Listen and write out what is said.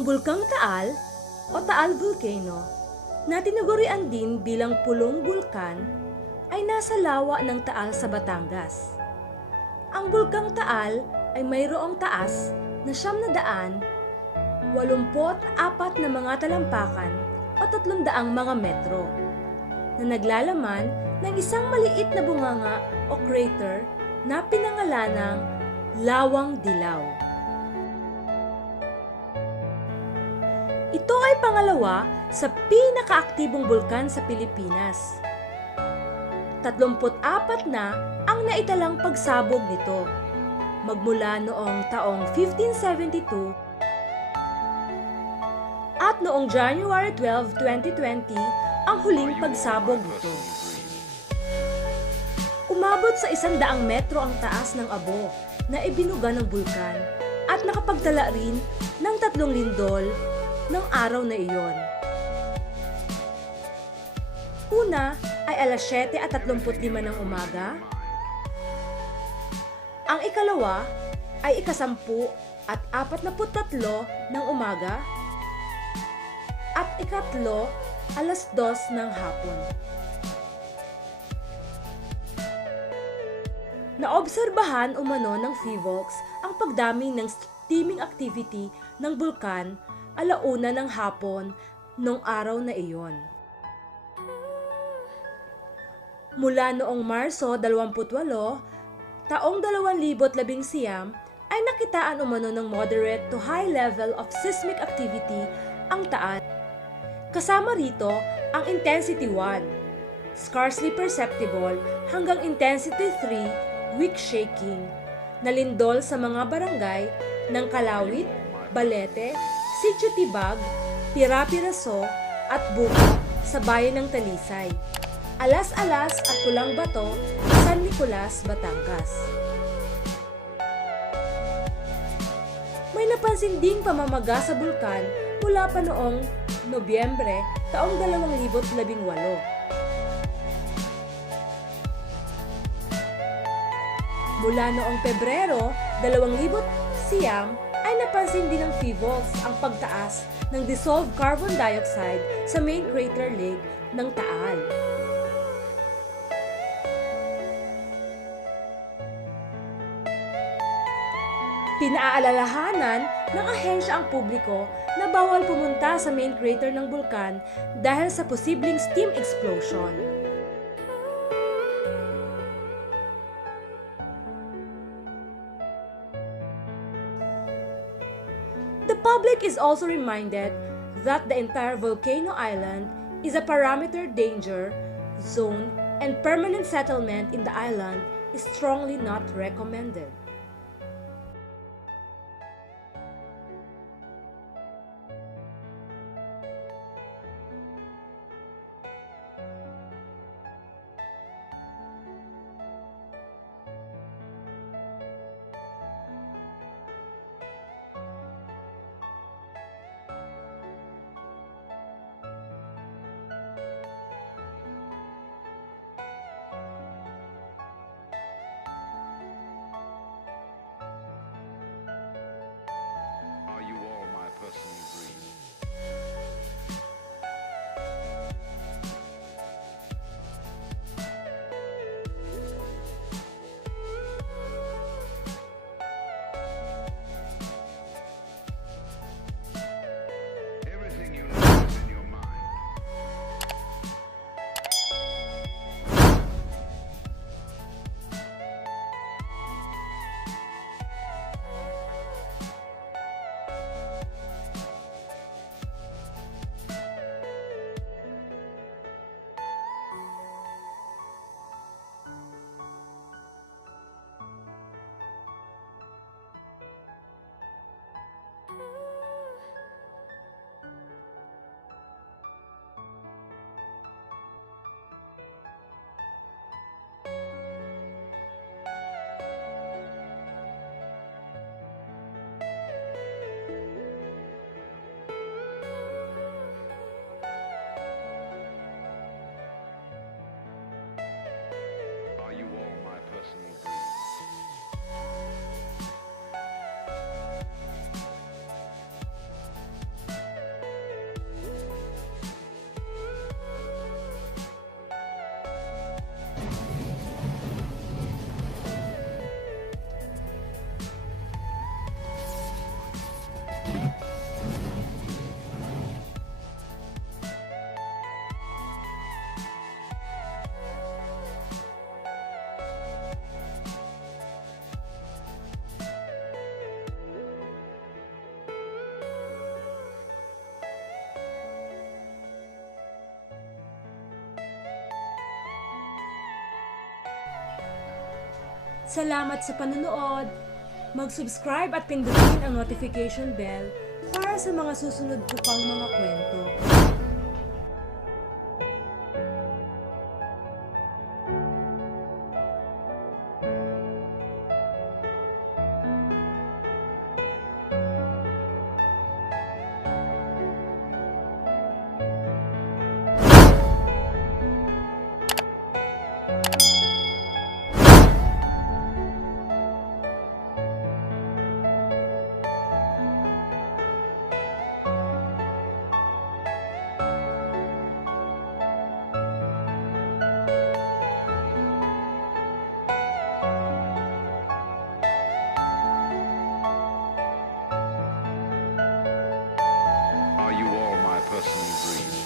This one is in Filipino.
Ang Bulkang Taal o Taal Volcano, na tinagurian din bilang pulong bulkan, ay nasa lawa ng Taal sa Batangas. Ang Bulkang Taal ay mayroong taas na 984 na mga talampakan o 300 mga metro, na naglalaman ng isang maliit na bunganga o crater na pinangalanang Lawang Dilaw. Ito ay pangalawa sa pinakaaktibong bulkan sa Pilipinas. 34 na ang naitalang pagsabog nito, magmula noong taong 1572 at noong January 12, 2020 ang huling pagsabog nito. Umabot sa 100 metro ang taas ng abo na ibinuga ng bulkan at nakapagtala rin ng 3 lindol ng araw na iyon. Una ay alas 7:35 ng umaga. Ang ikalawa ay ika-10:43 ng umaga. At ikatlo, alas 2 ng hapon. Naobserbahan umano ng PHIVOLCS ang pagdami ng steaming activity ng bulkan alauna ng hapon noong araw na iyon. Mula noong Marso 28, taong 2019 ay nakitaan umano ng moderate to high level of seismic activity ang Taal. Kasama rito ang Intensity 1, scarcely perceptible hanggang Intensity 3, weak shaking, na lindol sa mga barangay ng Kalawit, Balete, Sitio Tibag, Pira-Piraso at Buka sa bayan ng Talisay, Alas-Alas at Pulang Bato, San Nicolas, Batangas. May napansin ding pamamaga sa bulkan mula pa noong Nobyembre taong 2018. Mula noong Pebrero 2009 ay napansin din ng PHIVOLCS ang pagtaas ng dissolved carbon dioxide sa main crater lake ng Taal. Pinaalalahanan ng ahensya ang publiko na bawal pumunta sa main crater ng bulkan dahil sa posibleng steam explosion. The public is also reminded that the entire volcano island is a parameter danger zone and permanent settlement in the island is strongly not recommended. Salamat sa panonood! Mag-subscribe at pindutin ang notification bell para sa mga susunod ko pang mga kwento. Are you all my personal dreams?